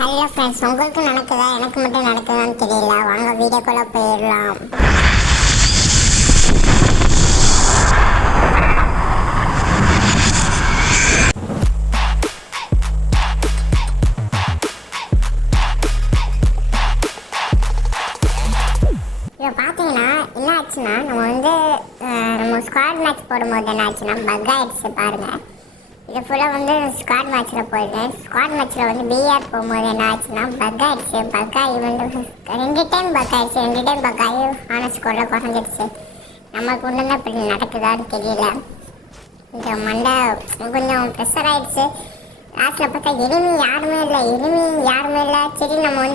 Hello friends, உங்களுக்கு நடக்குதா எனக்கு மட்டும் நடக்குதான்னு தெரியல. வாங்க வீடியோக்குள்ளே போயிடலாம். இப்போ பார்த்தீங்கன்னா என்ன ஆச்சுன்னா, நம்ம ஸ்குவாட் மேட்ச் போடும்போது என்ன ஆச்சுன்னா பக் ஆகிடுச்சு பாருங்கள். இது ஃபுல்லாக ஸ்குவாட் மேட்ச்சில் போயிட்டேன். ஸ்குவாட் மேட்ச்சில் பிஆர் போகும்போது என்ன ஆச்சுன்னா பக் ஆகிடுச்சு. பக் ஆகி 2 டைம் பக் ஆகிடுச்சு. 2 டைம் பக் ஆகி ஆன ஸ்கோரில் குறைஞ்சிடுச்சு. நமக்கு ஒன்று தான் இப்படி நடக்குதான்னு தெரியல. கொஞ்சம் மண்டை கொஞ்சம் ப்ரெஷர் ஆகிடுச்சு. லாஸ்ட்டில் பார்த்தா எனிமி யாருமே இல்லை. சரி நம்ம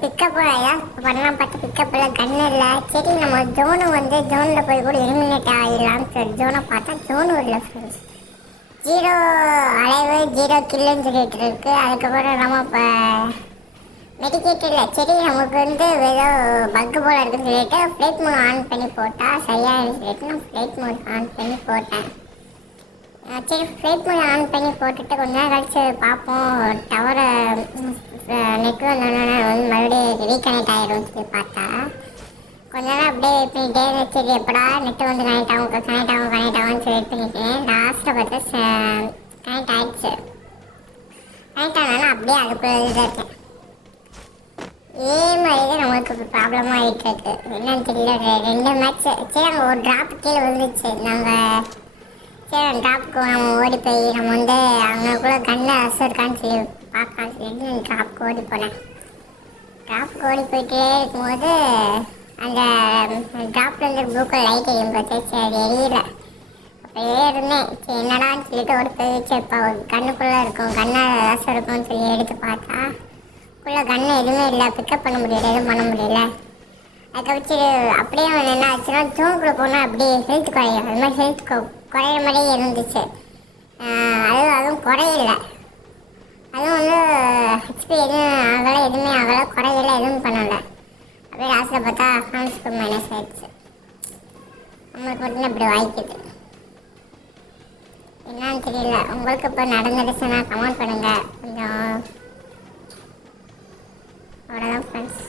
பிக்கப் ஏதாவது பண்ணலாம் பார்த்து பிக்கப் இல்லை, கன்று இல்லை. சரி நம்ம ஜோனில் போய் கூட எலிமினேட் ஆகிடலாம்னு சொல்லி ஜோனை பார்த்தா ஜோனும் இல்லை ஃப்ரெண்ட்ஸ். 0 அலைவு 0 கில்லுன்னு சொல்லிட்டு இருக்கு. அதுக்கப்புறம் நம்ம இப்போ மெடிக்கேட் இல்லை. சரி நமக்கு ஏதோ பக்கு போல் இருக்குன்னு சொல்லிட்டு ஃப்ளைட் மோட் ஆன் பண்ணி போட்டால் சரியாக சொல்லிட்டு நான் ஃப்ளைட் மோட் ஆன் பண்ணி போட்டேன். சரி ஃப்ளைட் மோட் ஆன் பண்ணி போட்டுட்டு கொஞ்ச நேரம் கழிச்சு பார்ப்போம், டவரை நெட்வொர்க் மறுபடியும் ரீகனெக்ட் ஆகிடும்னு சொல்லி பார்த்தா கொஞ்ச நேரம் அப்படியே வெயிட் பண்ணிட்டே சரி எப்படா நெட்டு கனெக்ட் ஆகும்னு சொல்லி வெயிட் பண்ணிட்டேன். லாஸ்ட்டில் பார்த்தா கனெக்ட் ஆகிடுச்சு. கனெக்ட் ஆனாலும் அப்படியே அதுக்குள்ளே இருக்கேன். இதே மாதிரி நம்மளுக்கு ப்ராப்ளமாக ஆகிட்டுருக்கு. என்னன்னு தெரியல. 2 மேட்ச் சரி அங்கே ஒரு ட்ராப் கீழே விழுந்துச்சு. சரி ட்ராப்புக்கு நம்ம ஓடி போய் நம்ம அவங்களுக்குள்ள கண்ணில் அசு இருக்கான்னு சொல்லி பார்க்கலாம் சொல்லிட்டு நான் ட்ராப்புக்கு ஓடி போனேன். ட்ராப்புக்கு ஓடி போயிட்டே இருக்கும்போது அந்த ட்ராப்பில் ப்ளூ கலர் லைட் எரியும் பார்த்து சரி எரியல. அப்படியே இருந்தேன். சரி என்னடான்னு சொல்லிட்டு ஓடி போய் இப்போ கண்ணுக்குள்ளே இருக்கும், கண்ணால் அசு இருக்கும்னு சொல்லி எடுத்து பார்த்தா ஃபுல்லாக கன்று எதுவுமே இல்லை. பிக்கப் பண்ண முடியல, எதுவும் பண்ண முடியல. அதை வச்சு அப்படியே என்ன ஆச்சுன்னா ஜோனுக்குள்ளே போனால் அப்படியே ஹெல்த் குறையும். அது மாதிரி ஹெல்த் குறையிற மாதிரியே இருந்துச்சு. அதுவும் குறையில. அதுவும் ஹெச்பி எதுவுமே ஆகலை, குறையில, எதுவும் பண்ணலை. அப்படியே லாஸ்ட்டில் பார்த்தா ஹான்ஸ்க்கு மைனஸ் ஆகிடுச்சு. நம்மளுக்கு மட்டும் இப்படி வாய்க்குது என்னன்னு தெரியல. உங்களுக்கு இப்போ நடந்துடுச்சுன்னா கமெண்ட் பண்ணுங்கள். கொஞ்சம் அவ்வளோதான் ஃப்ரெண்ட்ஸ்.